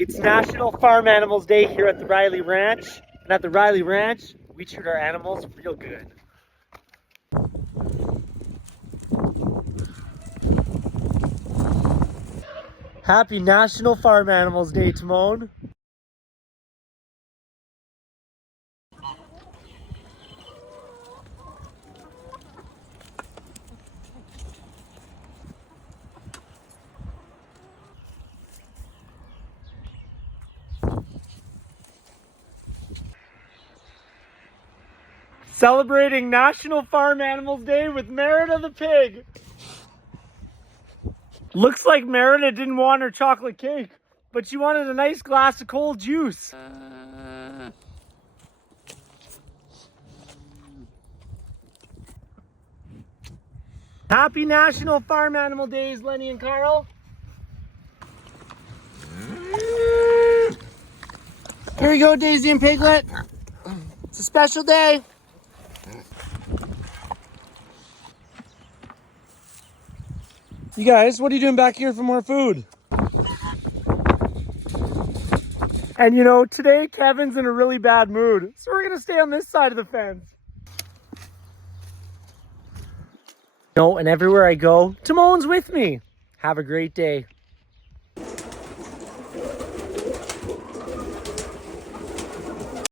It's National Farm Animals Day here at the Rylee Ranch. And at the Rylee Ranch, we treat our animals real good. Happy National Farm Animals Day, Timon. Celebrating National Farm Animals Day with Merida the pig. Looks like Merida didn't want her chocolate cake, but she wanted a nice glass of cold juice. Happy National Farm Animal Days, Lenny and Carl. Here we go, Daisy and Piglet. It's a special day. You guys, what are you doing back here for more food? And you know, today Kevin's in a really bad mood, so we're gonna stay on this side of the fence. And everywhere I go, Timon's with me. Have a great day.